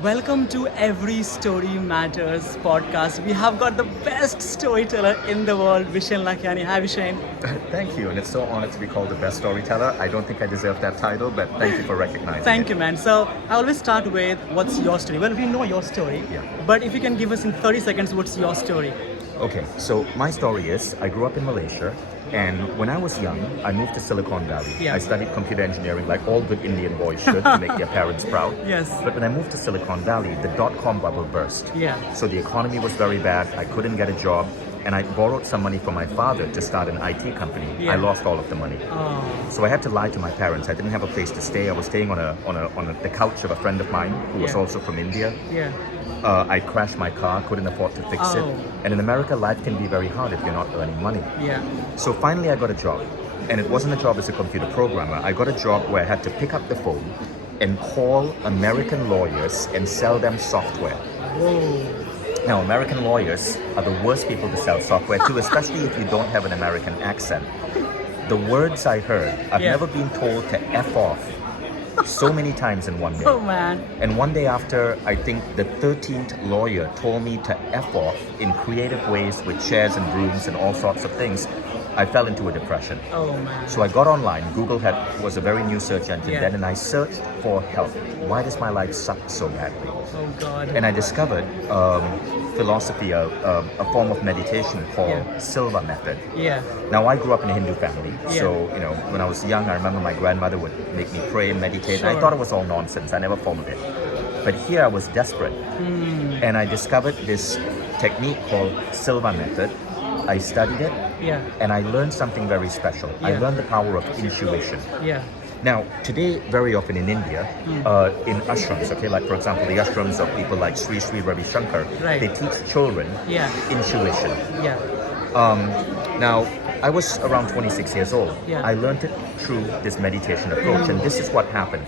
Welcome to Every Story Matters podcast. We have got the best storyteller in the world, Vishen Lakhiani. Hi, Vishen. Thank you, and it's so honored to be called the best storyteller. I don't think I deserve that title, but thank you for recognizing Thank it. you, man. So I always start with, what's your story? Well, we know your story, Yeah. but if you can give us in 30 seconds, what's your story? Okay, so my story is I grew up in Malaysia, and when I was young, I moved to Silicon Valley. Yeah. I studied computer engineering like all good Indian boys should to make their parents proud. Yes. But when I moved to Silicon Valley, the dot-com bubble burst. Yeah. So the economy was very bad. I couldn't get a job, and I borrowed some money from my father to start an IT company. Yeah. I lost all of the money. Oh, So I had to lie to my parents. I didn't have a place to stay. I was staying on the couch of a friend of mine who was Yeah. also from India. yeah. I crashed my car, couldn't afford to fix it. Oh. And in America, life can be very hard if you're not earning money. Yeah. So finally, I got a job. And it wasn't a job as a computer programmer. I got a job where I had to pick up the phone and call American lawyers and sell them software. Whoa. Now, American lawyers are the worst people to sell software to, especially if you don't have an American accent. The words I heard, I've Yeah. never been told to F off so many times in one day. Oh, man. And one day after, I think the 13th lawyer told me to F off in creative ways with chairs and brooms and all sorts of things, I fell into a depression. Oh, man. So I got online. Google was a very new search engine Yeah. then, and I searched for help. Why does my life suck so badly? Oh, God. And I discovered philosophy, a form of meditation called Yeah. Silva method. Yeah. Now, I grew up in a Hindu family, Yeah. so when I was young, I remember my grandmother would make me pray and meditate. And I Sure. thought it was all nonsense. I never followed it. But here I was desperate, and I discovered this technique called Silva method. I studied it, Yeah. and I learned something very special. I Yeah. learned the power of intuition. Yeah. Now, today, very often in India, in ashrams, okay, like for example, the ashrams of people like Sri Sri Ravi Shankar, Right. they teach children Yeah. intuition. Yeah. Now, I was around 26 years old. Yeah. I learned it through this meditation approach, and this is what happened.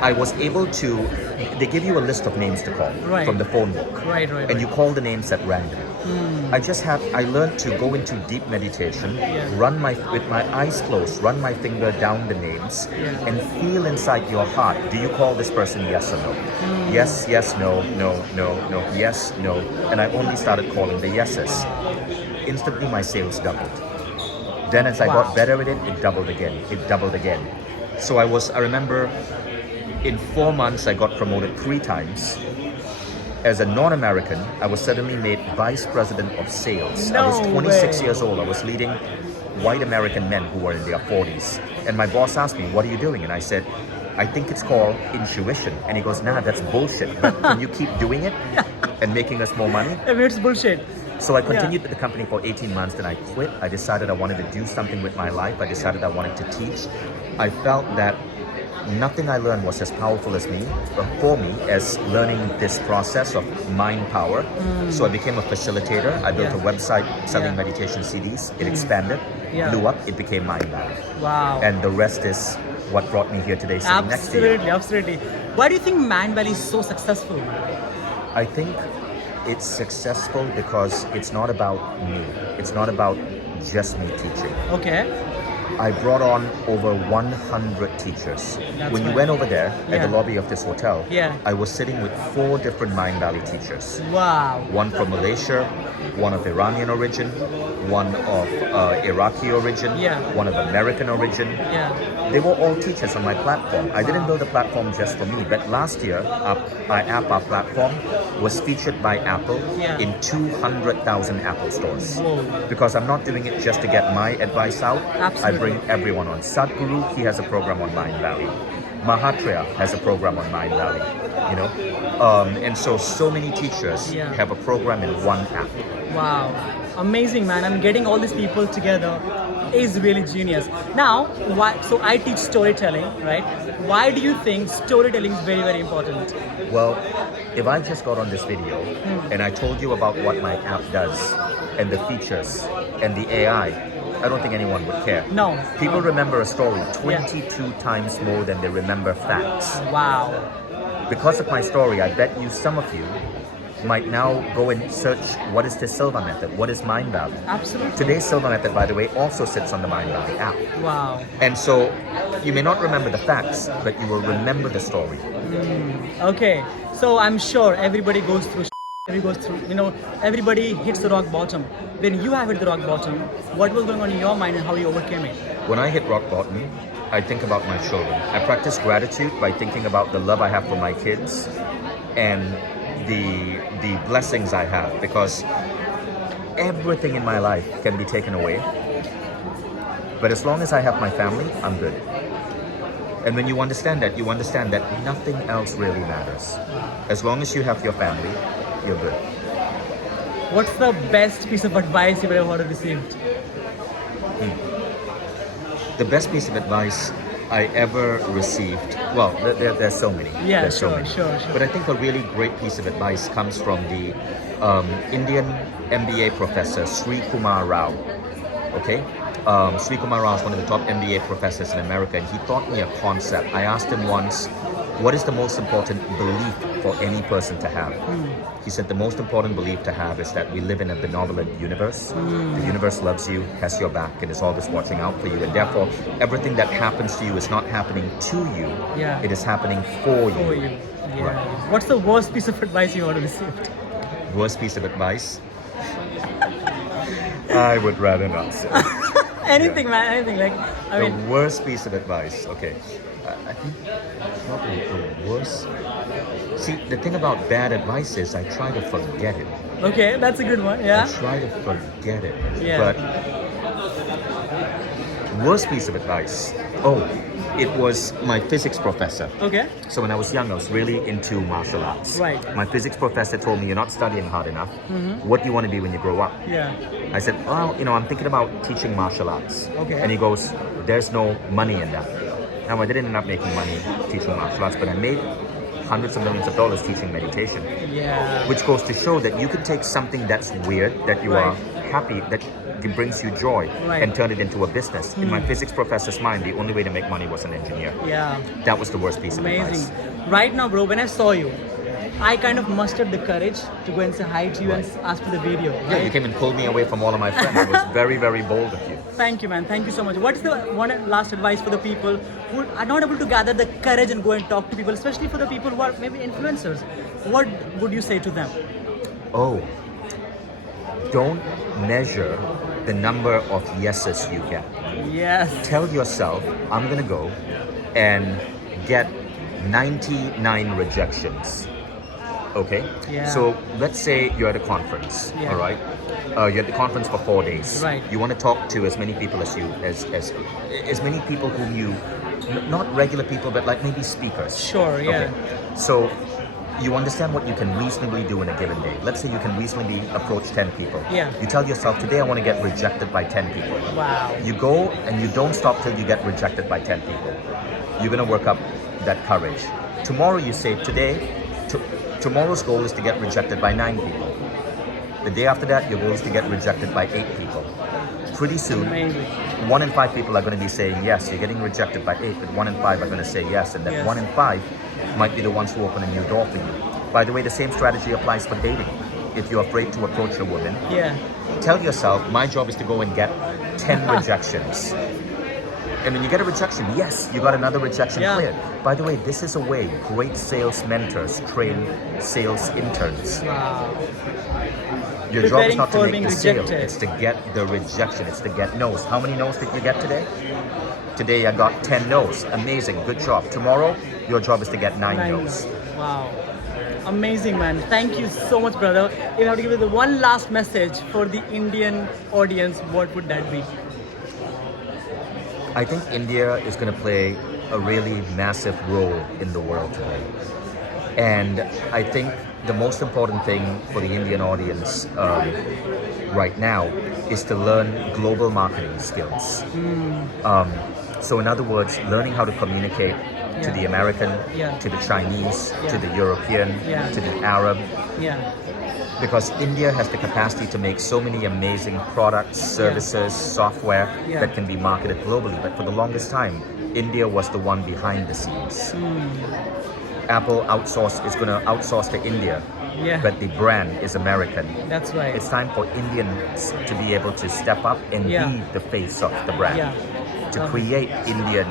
I was able to, they give you a list of names to call Right. from the phone book. Right, right, And you call the names at random. I learned to go into deep meditation, Yeah. with my eyes closed, run my finger down the names, Yeah. and feel inside your heart, do you call this person yes or no? Yes, yes, no, no, no, no, yes, no. And I only started calling the yeses. Instantly my sales doubled. Then as I Wow. got better at it, it doubled again. It doubled again. So I remember in 4 months, I got promoted 3 times. As a non-American, I was suddenly made vice president of sales. I was No 26 way. years old. I was leading white American men who were in their 40s. And my boss asked me, what are you doing? And I said, I think it's called intuition. And he goes, nah, that's bullshit. But can you keep doing it and making us more money? I mean, it's bullshit. So I continued with the company for 18 months, then I quit. I decided I wanted to do something with my life. I decided I wanted to teach. I felt that nothing I learned was as powerful as for me as learning this process of mind power. So I became a facilitator. I built Yeah. a website selling Yeah. meditation CDs. It expanded, Yeah. blew up, it became Mindvalley. Wow. And the rest is what brought me here today sitting next to you. Absolutely, absolutely. Why do you think Mindvalley is so successful? I think it's successful because it's not about me. It's not about just me teaching. Okay. I brought on over 100 teachers. That's When you right. went over there Yeah. at the lobby of this hotel, Yeah. I was sitting with 4 different Mindvalley teachers. Wow. One from Malaysia, one of Iranian origin, one of Iraqi origin, Yeah. one of American origin. Yeah. They were all teachers on my platform. I didn't build a platform just for me, but last year, our platform was featured by Apple Yeah. in 200,000 Apple stores. Whoa. Because I'm not doing it just to get my advice out. Absolutely. I bring everyone on. Sadhguru, he has a program on Mindvalley. Mahatria has a program on Mindvalley. And so many teachers Yeah. have a program in one app. Wow. Amazing, man. And getting all these people together is really genius. Now, why? So I teach storytelling, right? Why do you think storytelling is very, very important? Well, if I just got on this video and I told you about what my app does and the features and the AI, I don't think anyone would care. No. People No. remember a story 22 times more than they remember facts. Wow. Because of my story, I bet you some of you might now go and search what is the Silva method, what is Mindvalley. Absolutely. Today's Silva method, by the way, also sits on the Mindvalley app. Wow. And so you may not remember the facts, but you will remember the story. Okay. So So I'm sure everybody goes through. Everybody hits the rock bottom. When you have hit the rock bottom, what was going on in your mind and how you overcame it? When I hit rock bottom, I think about my children. I practice gratitude by thinking about the love I have for my kids and the blessings I have, because everything in my life can be taken away. But as long as I have my family, I'm good. And when you understand that nothing else really matters. As long as you have your family, you're good. What's the best piece of advice you've ever received? The best piece of advice I ever received, well, there's so many. Yeah, there's so many. Sure. But I think a really great piece of advice comes from the Indian MBA professor, Sri Kumar Rao. Okay? Sri Kumar Rao is one of the top MBA professors in America, and he taught me a concept. I asked him once, what is the most important belief for any person to have? He said the most important belief to have is that we live in a benevolent universe. The universe loves you, has your back, and is always watching out for you. And therefore, everything that happens to you is not happening to you. Yeah. It is happening for you. Yeah. Right. What's the worst piece of advice you ever received? Worst piece of advice? I would rather not say. Anything, man. Anything. The worst piece of advice. Okay. I think probably the worst. See, the thing about bad advice is I try to forget it. Okay, that's a good one. Yeah. I try to forget it. Yeah. But worst piece of advice. Oh, it was my physics professor. Okay. So when I was young, I was really into martial arts. Right. My physics professor told me, you're not studying hard enough. What do you want to be when you grow up? Yeah. I said, well, I'm thinking about teaching martial arts. Okay. And he goes, there's no money in that. Now, I didn't end up making money teaching martial arts, but I made hundreds of millions of dollars teaching meditation. Yeah. Which goes to show that you can take something that's weird, that you are happy, that brings you joy, and turn it into a business. In my physics professor's mind, the only way to make money was an engineer. Yeah. That was the worst piece of advice. Amazing. Right now, bro, when I saw you, I kind of mustered the courage to go and say hi to you and ask for the video. Yeah, you came and pulled me away from all of my friends. It was very, very bold of you. Thank you, man. Thank you so much. What's the one last advice for the people who are not able to gather the courage and go and talk to people, especially for the people who are maybe influencers? What would you say to them? Oh, don't measure the number of yeses you get. Yes. Tell yourself, I'm going to go and get 99 rejections. Okay? Yeah. So let's say you're at a conference, all right? You're at the conference for 4 days. Right. You want to talk to as many people as many people whom you, not regular people, but like maybe speakers. Sure, yeah. Okay. So you understand what you can reasonably do in a given day. Let's say you can reasonably approach 10 people. Yeah. You tell yourself, today I want to get rejected by 10 people. Wow. You go and you don't stop till you get rejected by 10 people. You're going to work up that courage. Tomorrow you say, tomorrow's goal is to get rejected by 9 people. The day after that, your goal is to get rejected by 8 people. Pretty soon, Amazing. 1 in 5 people are going to be saying yes. You're getting rejected by 8, but 1 in 5 are going to say yes. And that Yes. 1 in 5 might be the ones who open a new door for you. By the way, the same strategy applies for dating. If you're afraid to approach a woman, Yeah. tell yourself, my job is to go and get 10 rejections. And when you get a rejection, yes, you got another rejection cleared. By the way, this is a way great sales mentors train sales interns. Wow. Your job is Preparing not to for make being the sale, rejected. it's to get the rejection, it's to get no's. How many no's did you get today? Today I got 10 no's. Amazing, good job. Tomorrow, your job is to get 9 no's. Wow. Amazing, man. Thank you so much, brother. If you have to give the one last message for the Indian audience, what would that be? I think India is going to play a really massive role in the world today. And I think the most important thing for the Indian audience right now is to learn global marketing skills. So in other words, learning how to communicate to the American, to the Chinese, to the European, to the Arab. Yeah. Because India has the capacity to make so many amazing products, services, software that can be marketed globally. But for the longest time, India was the one behind the scenes. Apple is going to outsource to India, but the brand is American. That's right. It's time for Indians to be able to step up and be the face of the brand, to create Indian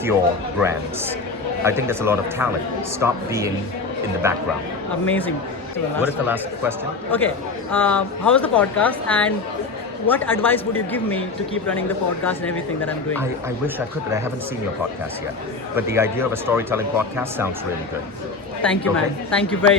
pure brands. I think there's a lot of talent. Stop being in the background. Amazing. So the What is last the last question? Okay, how was the podcast, and what advice would you give me to keep running the podcast and everything that I'm doing? I wish I could, but I haven't seen your podcast yet. But the idea of a storytelling podcast sounds really good. Thank you, Okay. man. Thank you very much.